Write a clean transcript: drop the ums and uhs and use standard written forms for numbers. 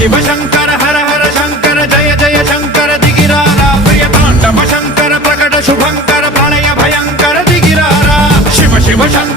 शिव शंकर हर हर शंकर जय जय शंकर दिगिरारा प्रिय तांडव शंकर प्रकट शुभंकर प्रलय भयंकर दिगिरारा शिव शिव शंकर